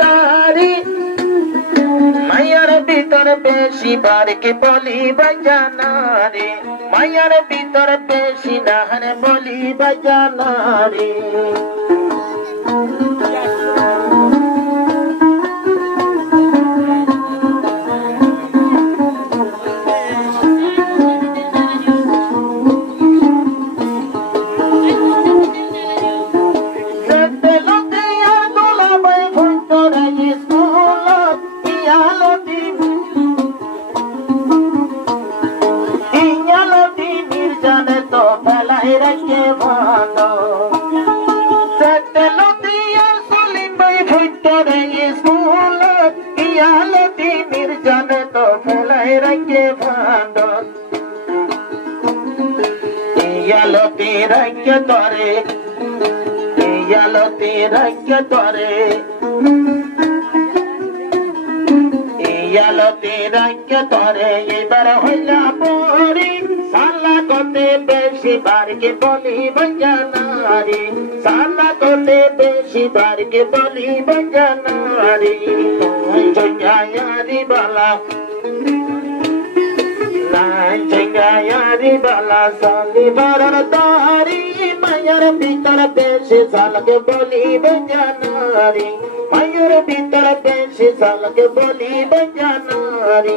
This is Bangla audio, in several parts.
তারি মায়ার ভিতর বেশি বারকে বলি বাজানা রে মায়ার ভিতর বেশি নাহারে বলি বাজানা রে तोरे एबार हइला परी साला कोते बेशी बार के बोली बंजानारी साला कोते बेशी बार के बोली बंजानारी जंगायारी बाला जंगायारी बाला साली बारन तारी मायर भीतर बेशी साल के बोली बंजानारी मायर भीतर बेशी साल के बोली बंजानारी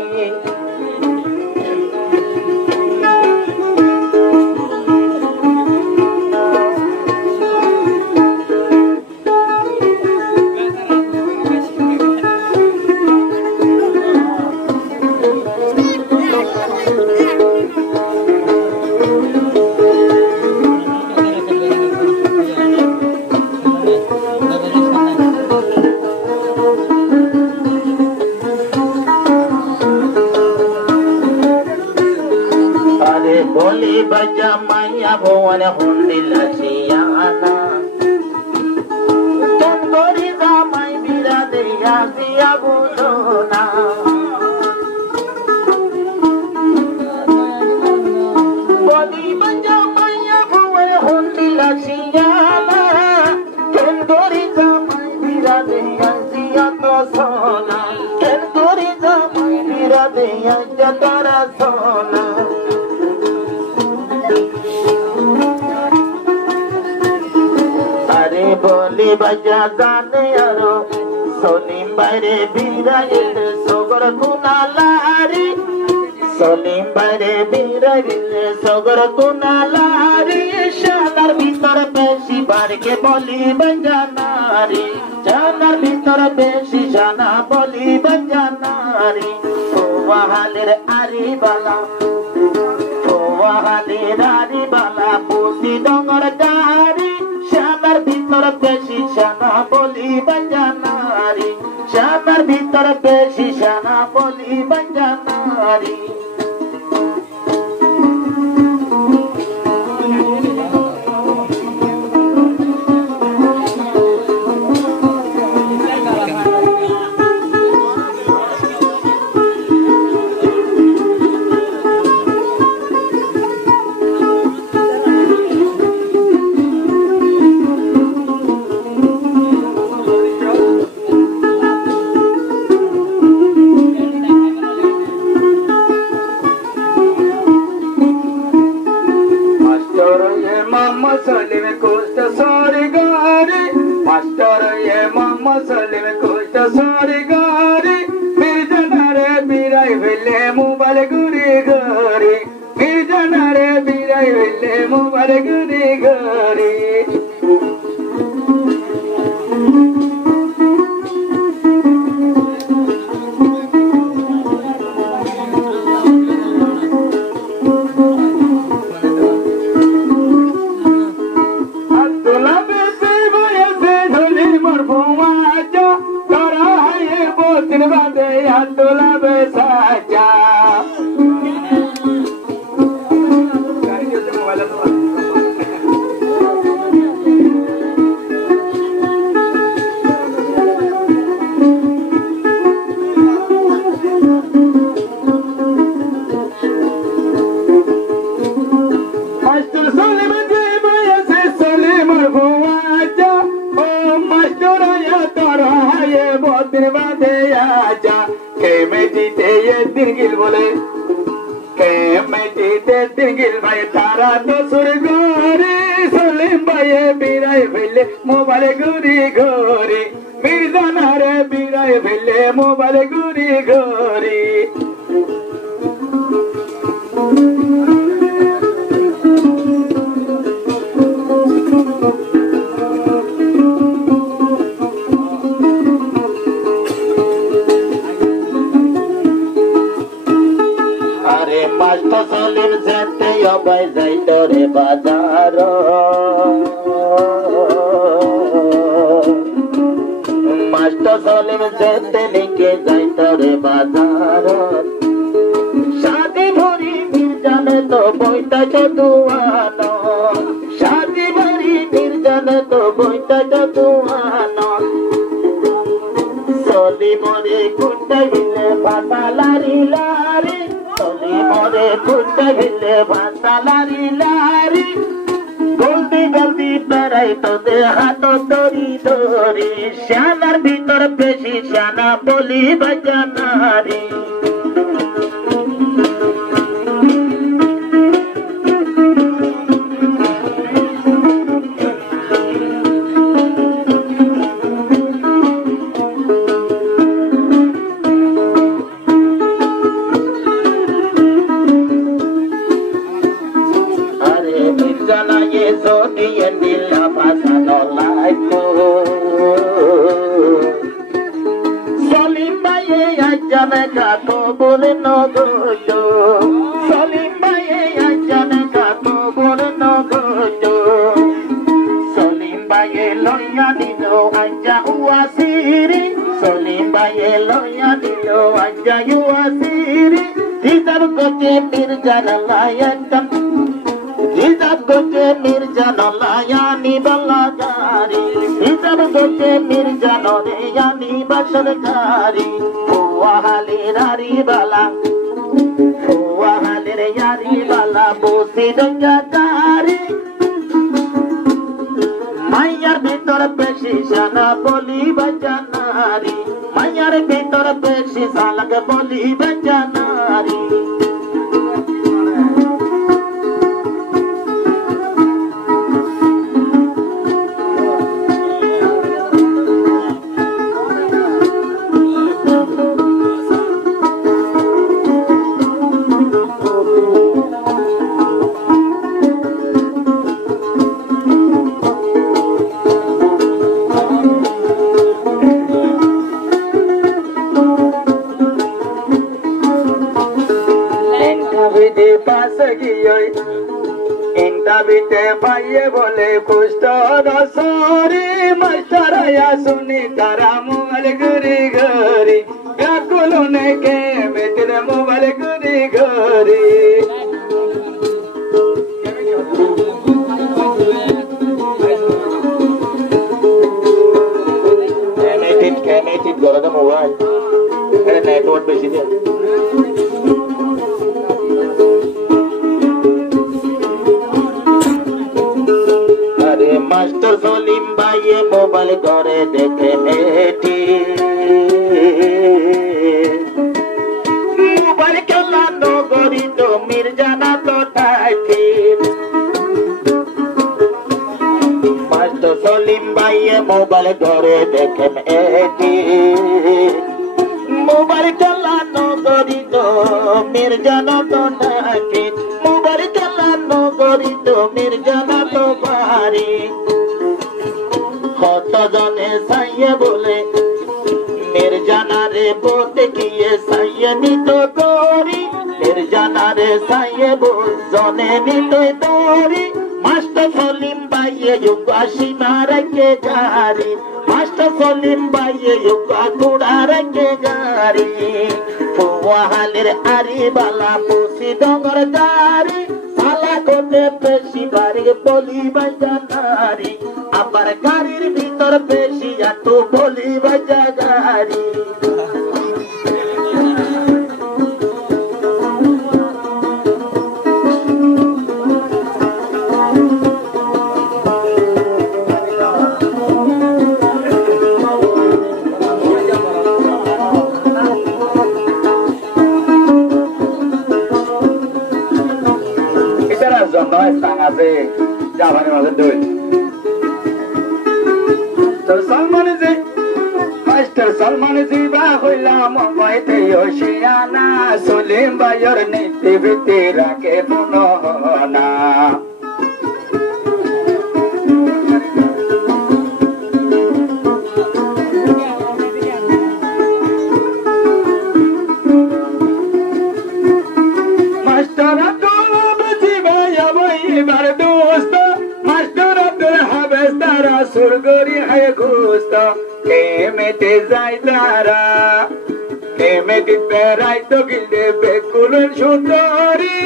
बजा माया भुवन हुंडिला सियाना तुम गोरी रामाई बीरा दिया सिया बुलोना बोली बजा माया भुवन हुंडिला सियाना तुम गोरी रामाई बीरा दिया सिया तो सोना तुम गोरी रामाई बीरा दिया जतरा सोना बोली बजा गाने यारो सोनिम बारे बीराइल सोगर कुनालारी सोनिम बारे बीराइल सोगर कुनालारी शानार भीतर बेशी बार के बोली बजानारी शानार भीतर बेशी शाना बोली बजानारी ओ वहालेर आरी बाला ओ वहालेर आरी बाला पुसी डोंगर डारी शानार भीतर बेशी शाना बोली बजानारी शानार भीतर बेशी शाना बोली बजानारी ये बहुत दिन बाद आजा के मैं जीते ये दिन गिल बोले के मैं जीते दिन गिल भाई तारा तो सुरगोरी सलीम भाई बिराय भेले मोबाइल गुरी गोरी मिर्जाना रे बिराय भेले मोबाइल गुरी गोरी Master Salim zente yo boy zaito re bazaro Master Salim zente nike zaito re bazaro Shadi bhori nirjane to boita chaduano Shadi bhori nirjane to boita chaduano Soli more kunda vile bata lari lari मोरे कुंड हिले भाषा लारी लारी जल्दी जल्दी बेराई तो दे हाथों दौरी दौरी श्यानार भीतर बेशी श्याना बोली बजानारी Master Salim Baye Yuka Kudare Gari Fuwahalir Aribala Pusi Dongar Dari Salakote Peshi Bari Poli Bajanari Abar Karir Vitor Peshi Yatu Poli Bajagari master Salman জিবা হইলাম মুম্বাইতে ওশিয়ানা সলিম ভাইয়ের নীতি ভীতি রাখে মনোহনা মাস্টার আব্দুল বাজি ভাই আমার দোস্ত মাস্টার আব্দুল হাবেস তারা সুরগরি হায় গোস্ত কেমেতে যাই তারা কেমেতে বেড়াই তো গিলদে বেকুলের সুন্দরী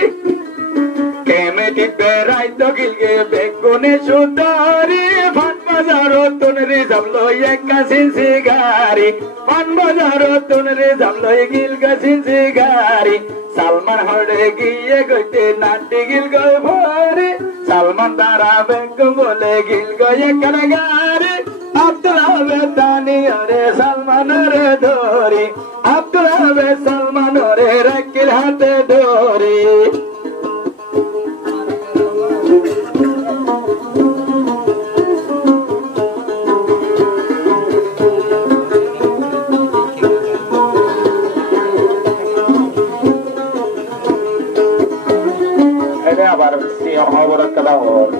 কেমেতে বেড়াই তো গিলগে বেকুনের সুন্দরী ফান বাজারো তুনরে যাবলো এক Kachin সিগারি fun বাজারো তুনরে যাবলো Gill Kachin সিগারি Salman হরে গিয়ে গইতে নাটি গিল গই ভরে সালমান তারা বেঙ্ক বলে গিল গয়ে কারাগারে আব্দুল হাবেদ দানি রে সালমান রে ধরি আব্দুল হাবেদ সালমান রে রাকিল হাতে ধরি আবার অবরোধ করা হল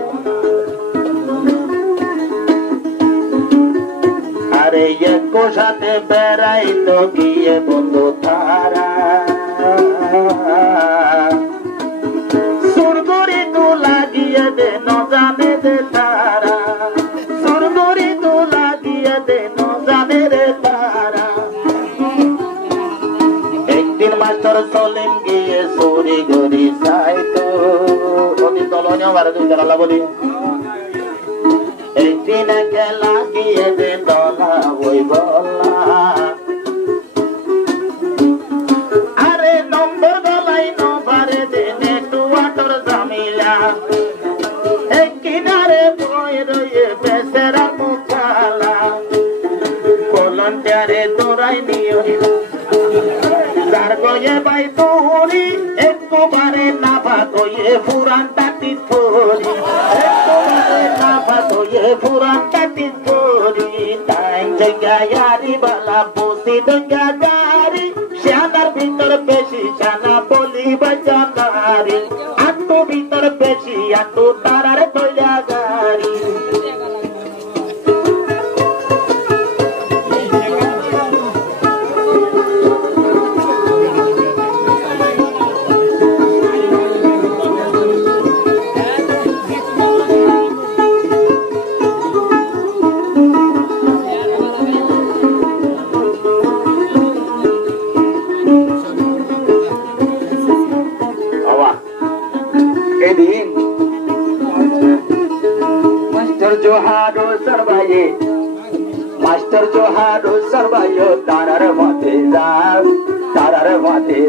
আরে এক সাথে বেড়াই তো গিয়ে বন্ধু তারা সুরগুরি তো লাগিয়ে দে নজানে দে তারা সুরগুরি তো লাগিয়ে দে নজানে রে তারা একদিন মাস্টার সলিম গিয়ে সুরি গরি সাইতো অতি তলনীয় বারে দুই তারা বলি একদিন খেলা গিয়ে দে দলা ওই বলা আরে নম্বর দলাই নবারে দে নেটওয়ার্কর জামিলা কিনারে বই রয়ে বেসেরা মুখালা ভলান্টিয়ারে দৌড়াই নিও তার গয়ে বাই তোরি একটু বারে না ভাগয়ে পুরান টাটি তোরি পুরান কাটি তোরি টাইম জায়গায়ারি বালা বসি ডঙ্গারি শ্যানার ভিতর বেশি শ্যানা বলি বাজানারি আটু ভিতর বেশি আটু তারার তৈয়া গাড়ি মাস্টার জোহারো সরবাইও তারার মতে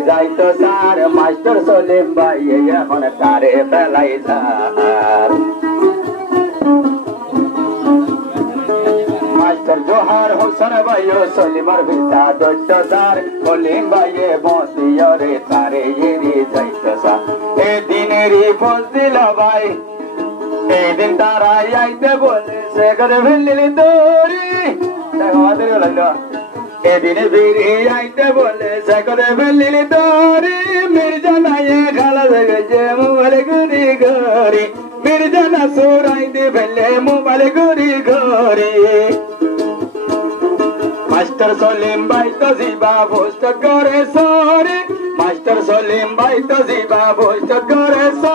যাই তো সার মাস্টার সলিম ভাই এখন তারে ফেলাই সার মাস্টার জোহার হোসেন ভাইও সলিমার ভিতা দৈত্য সার সলিম ভাইয়ে বসিও রে তারে এরি যাইতো সার এ দিনেরই ফোন দিল ভাই এদিন তারা আইতে বলে সে করে ফেললি দৌড়ি এদিনে ফিরি আইতে বলে সে করে ফেললি দৌড়ি মির্জানায় খালা গেছে মোবাইল ঘুরি ঘরি মির্জানা সোরাইতে ফেললে মোবাইল ঘুরি ঘরি মাস্টার সলিম ভাই তো জিবা পোস্ট করে সরে মাস্টার সলিম ভাই তো জিবা পোস্ট করে সরে